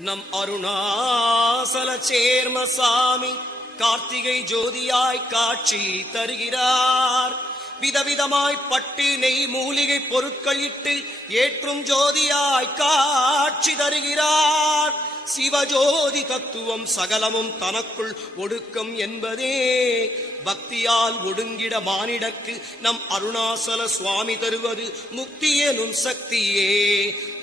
நம் அருணாசல சேர்மசாமி கார்த்திகை ஜோதியாய் காட்சி தருகிறார். விதவிதமாய் பட்டு நெய் மூலிகை பொருட்கள் இட்டு ஏற்றும் ஜோதியாய் காட்சி தருகிறார். சிவஜோதி தத்துவம் சகலமும் தனக்குள் ஒடுக்கம் என்பதே பக்தியால் ஒடுங்கிட மானிடக்கு நம் அருணாசல சுவாமி தருவது முக்தி எனும் சக்தியே.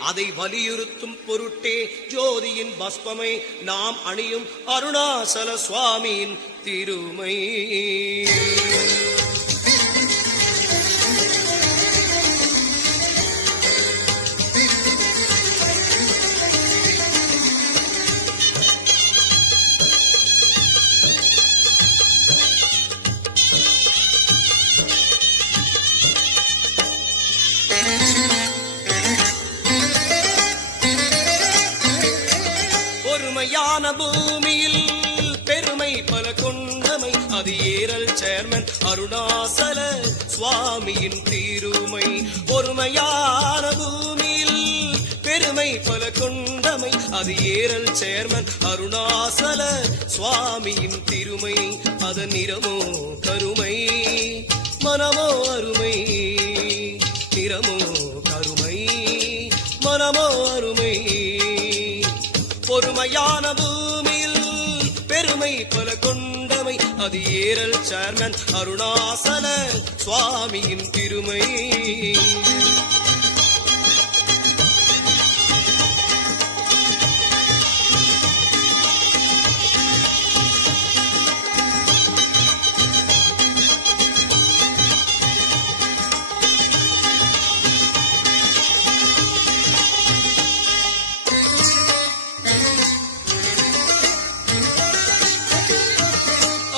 அதை வலியுறுத்தும் பொருட்டே ஜோதியின் பஸ்பமை நாம் அணியும் அருணாசல சுவாமியின் திருமை. ஒருமையான பூமியில் பெருமை பல கொண்டமை அது ஏரல் சேர்மன் அருணாசல சுவாமியின் திருமை. ஒருமையான பூமியில் பெருமை பல கொண்டமை அது ஏரல் சேர்மன் அருணாசல சுவாமியின் திருமை. அதன் நிறமோ கருமை மனமோ அருமை, நிறமோ கருமை மனமோ அருமை. பொறுமையான பூமியில் பெருமை பல கொண்டமை அது ஏரல் சேர்மன் அருணாசல சுவாமியின் திருமை.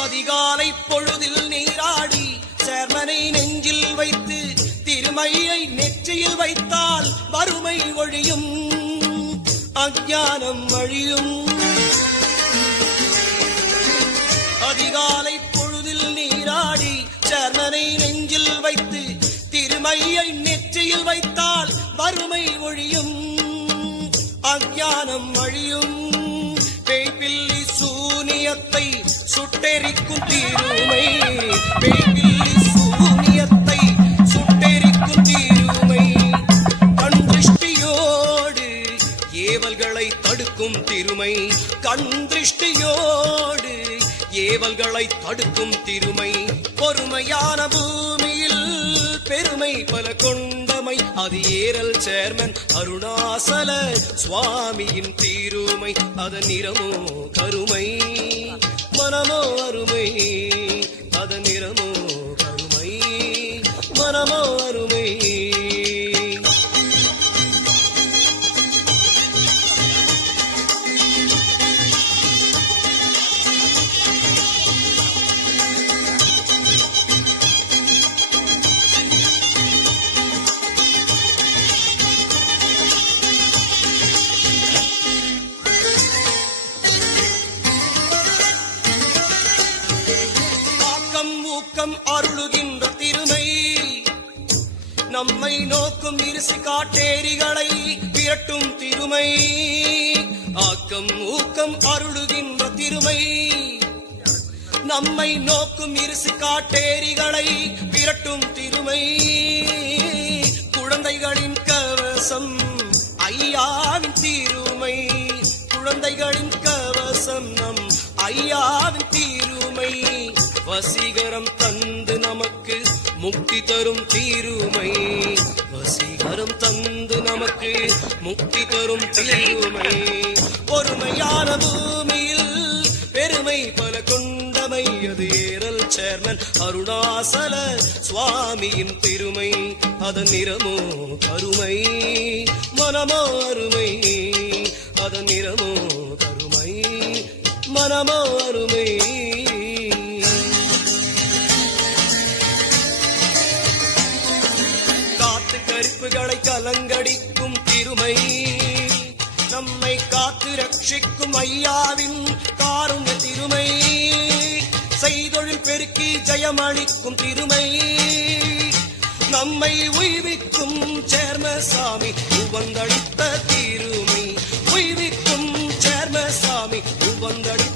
அதிகாலை பொழுதில் நீராடி சேர்மனை நெஞ்சில் வைத்து திருமையை நெற்றியில் வைத்தால் வறுமை ஒழியும், அஞ்ஞானம் அழியும். அதிகாலை பொழுதில் நீராடி சேர்மனை நெஞ்சில் வைத்து திருமையை நெற்றியில் வைத்தால் வறுமை ஒழியும், அஞ்ஞானம் அழியும். பேய்பில்லி சூனியத்தை சுட்டெரிக்கும் தீருமை, பேய்பில்லி சூனியத்தை சுட்டெரிக்கும் தீருமை. கண் திருஷ்டியோடு ஏவல்களை தடுக்கும் திருமை, கண் திருஷ்டியோடு ஏவல்களை தடுக்கும் திருமை. பொறுமையான பூமியில் பெருமை பல கொண்டமை அது ஏரல் சேர்மன் அருணாசல சுவாமியின் தீருமை. அதன் நிறமோ கருமை மனமோ அருமை, அதன் நிறமோ கருமை மனமோ அருமை. ஊக்கம் அருளுகின்ற திருமை நம்மை நோக்கும் இருசி காட்டேரிகளை விரட்டும் திருமை. ஆக்கம் ஊக்கம் அருளுகின்ற திருமை நம்மை நோக்கும் இருசி காட்டேரிகளை விரட்டும் திருமை. குழந்தைகளின் கவசம் ஐயாவின் திருமை, குழந்தைகளின் கவசம் நம் ஐயாவின் திருமை. வசீகரம் தந்து நமக்கு முக்தி தரும் தீருமை, வசீகரம் தந்து நமக்கு முக்தி தரும் தீருமை. பொறுமையான பூமியில் பெருமை பல கொண்டமை அது ஏரல் சேர்மன் அருணாசல சுவாமியின் திருமை. அதன் நிறமோ கருமை மனமோ அருமை, அதன் நிறமோ கருமை மனமோ அருமை. கருப்புகளை கலங்கடிக்கும் திருமை நம்மை காத்து ரட்சிக்கும் ஐயாவின் காருண்ய திருமை. செய்தொழில் பெருக்கி ஜெயமளிக்கும் திருமை நம்மை உய்விக்கும் சேர்மசாமி உவந்தளித்த திருமை, உய்விக்கும் வந்தடி